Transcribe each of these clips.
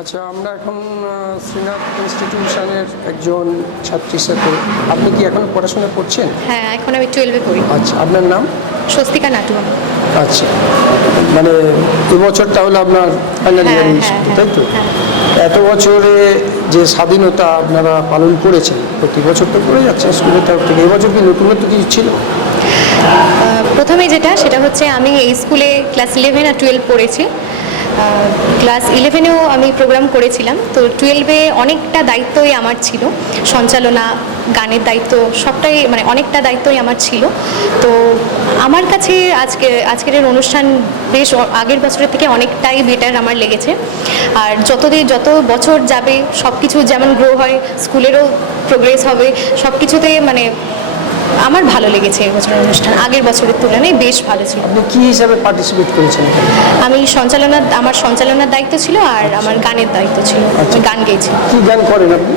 আচ্ছা আমরা এখন শ্রীনাথ ইনস্টিটিউশনের একজন ছাত্রীর সাথে। আপনি কি এখন পড়াশোনা করছেন? হ্যাঁ এখন আমি টুয়েলভে পড়ি। আচ্ছা আপনার নাম? স্বস্তিকা নাটুয়া আচ্ছা মানে এবছর তাহলে আপনার ফাইনাল হ্যাঁ, ইয়ার হ্যাঁ, তাই তো? হ্যাঁ। এত বছরে যে স্বাধীনতা আপনারা পালন করেছেন প্রতি বছর তো করে যাচ্ছে স্কুলের তরফ থেকে এবছর কি নতুনত্ব কিছু ছিল? প্রথমে যেটা সেটা হচ্ছে আমি এই স্কুলে ক্লাস ইলেভেন আর টুয়েলভ পড়েছি। ক্লাস ইলেভেনেও আমি প্রোগ্রাম করেছিলাম। তো টুয়েলভে অনেকটা দায়িত্বই আমার ছিল। সঞ্চালনা, গানের দায়িত্ব, সবটাই মানে অনেকটা দায়িত্বই আমার ছিল। তো আমার কাছে আজকে, আজকের অনুষ্ঠান বেশ আগের বছরের থেকে অনেকটাই বেটার আমার লেগেছে। আর যতদিন যত বছর যাবে সব কিছু যেমন গ্রো হয় স্কুলেরও প্রোগ্রেস হবে সব কিছুতে মানে আমার ভালো লেগেছে এবছরের অনুষ্ঠান। আগের বছরের তুলনায় বেশ ভালো ছিল। আপনি কি হিসাবে পার্টিসিপেট করেছেন আমি সঞ্চালনার আমার সঞ্চালনার দায়িত্ব ছিল আর আমার গানের দায়িত্ব ছিল। আমি গান গেয়েছি। কি গান করেন আপনি?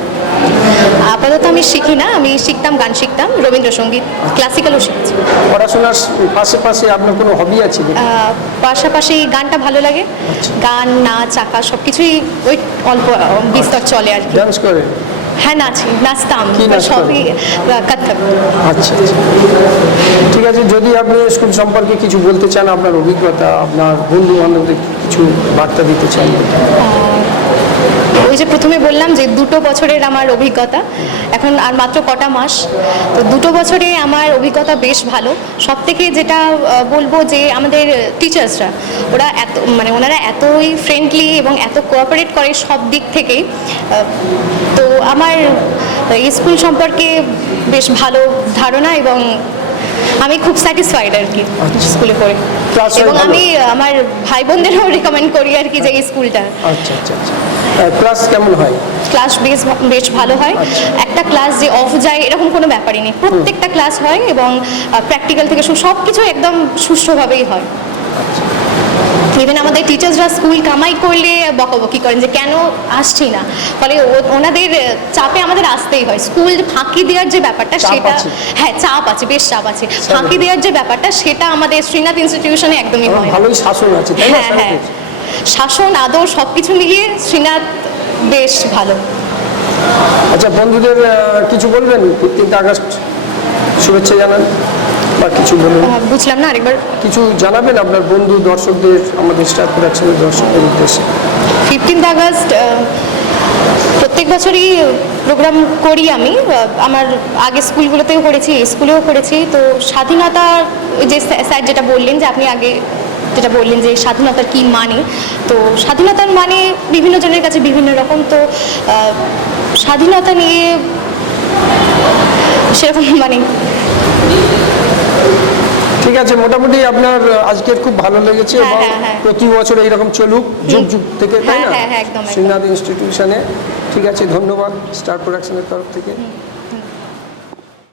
আপাতত আমি শিখি না আমি শিখতাম গান শিখতাম রবীন্দ্রসঙ্গীত ক্লাসিক্যালও শিখেছি। পড়াশোনার পাশে পাশে আপনার কোনো হবি আছে পাশাপাশি গানটা ভালো লাগে। গান নাচ আঁকা সব কিছুই ওই অল্প বিস্তর চলে আর কি। ডান্স করেন হ্যাঁ নাচি নাচতাম। সবই কত্থক আচ্ছা আচ্ছা। ঠিক আছে যদি আপনি স্কুল সম্পর্কে কিছু বলতে চান আপনার অভিজ্ঞতা আপনার বন্ধু বান্ধবদের কিছু বার্তা দিতে চান। ওই যে প্রথমে বললাম যে দুটো বছরের আমার অভিজ্ঞতা এখন আর মাত্র কটা মাস তো দুটো বছরে আমার অভিজ্ঞতা বেশ ভালো। সব থেকে যেটা বলব যে আমাদের টিচার্সরা ওরা এত মানে ওনারা এতই ফ্রেন্ডলি এবং এত কোঅপারেট করে সব দিক আহ, তো আমার স্কুল সম্পর্কে বেশ ভালো ধারণা এবং আমি খুব স্যাটিসফাইড আর কি স্কুলে পড়ে। এবং আমি আমার ভাই বোনদেরও রিকমেন্ড করি আর কি যে এই স্কুলটা। আচ্ছা আচ্ছা আচ্ছা। ক্লাস কেমন হয়? ক্লাস বেশ বেশ ভালো হয়। আচ্ছা। একটা ক্লাস যে অফ যায় এরকম কোনো ব্যাপারই নেই। প্রত্যেকটা ক্লাস হয় এবং প্র্যাকটিক্যাল থেকে সব কিছু একদম সুষ্ঠুভাবেই হয়। ইভেন আমাদের টিচার্সরা স্কুল কামাই করলে বকাবকি করেন যে কেন আসছি না। ফলে ওনাদের চাপে আমাদের আসতেই হয়। স্কুল ফাঁকি দেওয়ার যে ব্যাপারটা সেটা হ্যাঁ চাপ আছে বেশ চাপ আছে। ফাঁকি দেওয়ার যে ব্যাপারটা সেটা আমাদের শ্রীনাথ ইনস্টিটিউশনে একদমই হয়। ভালোই শাসন আছে হ্যাঁ হ্যাঁ। শাসন আদর সব কিছু মিলিয়ে শ্রীনাথ বেশ ভালো। আচ্ছা বন্ধুদের কিছু বলবেন? ফিফটিন্থ আগস্ট শুভেচ্ছা জানান। বা কিছু বলুন বুঝলাম না আরেকবার। কিছু জানাবেন আপনার বন্ধু দর্শকদের আমাদের স্টার প্রোডাকশনের দর্শকদের উদ্দেশ্যে? ফিফটিন্থ আগস্ট প্রত্যেক বছরই প্রোগ্রাম করি আমি। আমার আগে স্কুলগুলোতেও করেছি স্কুলেও করেছি। তো স্বাধীনতা যে স্যা- স্যার যেটা বললেন যে আপনি আগে যেটা বললেন যে স্বাধীনতার কি মানে তো স্বাধীনতার মানে বিভিন্ন জনের কাছে বিভিন্ন রকম। তো স্বাধীনতা নিয়ে সেরকম মানে ঠিক আছে মোটামুটি আপনার আজকের খুব ভালো লেগেছে হ্যাঁ, এবং হ্যাঁ, হ্যাঁ। প্রতি বছর এইরকম চলুক যুগ যুগ থেকে তাই না। শ্রীনাথ ইনস্টিটিউশনে। ঠিক আছে ধন্যবাদ স্টার প্রোডাকশনের তরফ থেকে।